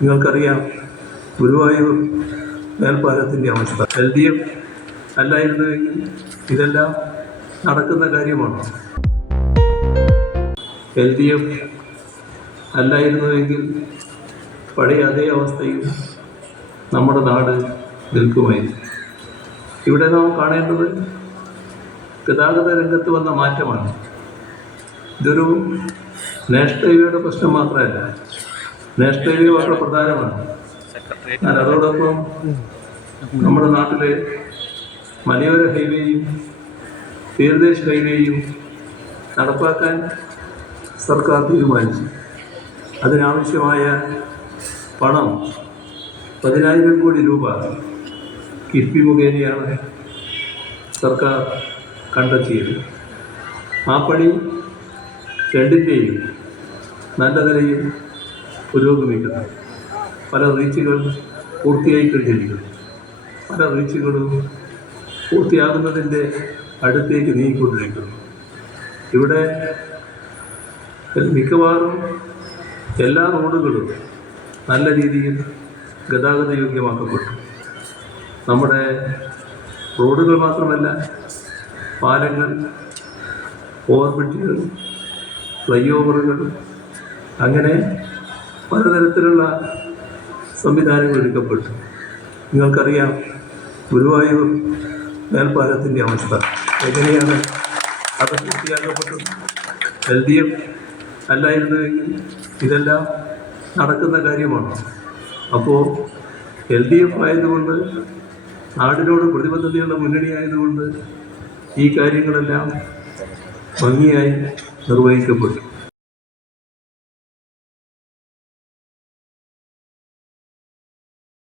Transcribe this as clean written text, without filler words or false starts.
നിങ്ങൾക്കറിയാം ഗുരുവായൂർ മേൽപ്പാലത്തിൻ്റെ അവസ്ഥ. LDF അല്ലായിരുന്നുവെങ്കിൽ ഇതെല്ലാം നടക്കുന്ന കാര്യമാണ്. LDF അല്ലായിരുന്നുവെങ്കിൽ പഴയ അതേ അവസ്ഥയിൽ നമ്മുടെ നാട് നിൽക്കുമായിരുന്നു. ഇവിടെ നാം കാണേണ്ടത് ഗതാഗത രംഗത്ത് വന്ന മാറ്റമാണ്. ഇതൊരു നാഷണൽ ഹൈവേയുടെ പ്രശ്നം മാത്രമല്ല, നാഷണൽ ഹൈവേ വളരെ പ്രധാനമാണ്. എന്നാൽ അതോടൊപ്പം നമ്മുടെ നാട്ടിലെ മലയോര ഹൈവേയും തീരദേശ ഹൈവേയും നടപ്പാക്കാൻ സർക്കാർ തീരുമാനിച്ചു. അതിനാവശ്യമായ പണം 10,000 കോടി രൂപ കിഫ്ബി മുഖേനയാണ് സർക്കാർ കണ്ടെത്തിയത്. ആ പണി രണ്ടിൻ്റെയും നല്ല നിലയിൽ പുരോഗമിക്കുന്നു. പല റീച്ചുകൾ പൂർത്തിയായി കഴിഞ്ഞിരിക്കുന്നു. പല റീച്ചുകളും പൂർത്തിയാകുന്നതിൻ്റെ അടുത്തേക്ക് നീങ്ങിക്കൊണ്ടിരിക്കുന്നു. ഇവിടെ മിക്കവാറും എല്ലാ റോഡുകളും നല്ല രീതിയിൽ ഗതാഗത യോഗ്യമാക്കപ്പെട്ടു. നമ്മുടെ റോഡുകൾ മാത്രമല്ല, പാലങ്ങൾ, ഓവർബ്രിഡ്ജുകൾ, ഫ്ലൈ ഓവറുകൾ, അങ്ങനെ പലതരത്തിലുള്ള സംവിധാനങ്ങൾ എടുക്കപ്പെട്ടു. നിങ്ങൾക്കറിയാം ഗുരുവായൂർ മേൽപ്പാലത്തിൻ്റെ അവസ്ഥ എങ്ങനെയാണ് അത് പൂർത്തിയാക്കപ്പെട്ടത്. LDF അല്ലായിരുന്നുവെങ്കിൽ ഇതെല്ലാം നടക്കുന്ന കാര്യമാണ്. അപ്പോൾ LDF ആയതുകൊണ്ട്, നാടിനോട് പ്രതിബദ്ധതയുള്ള മുന്നണി ആയതുകൊണ്ട് ഈ കാര്യങ്ങളെല്ലാം ഭംഗിയായി നിർവഹിക്കപ്പെട്ടു.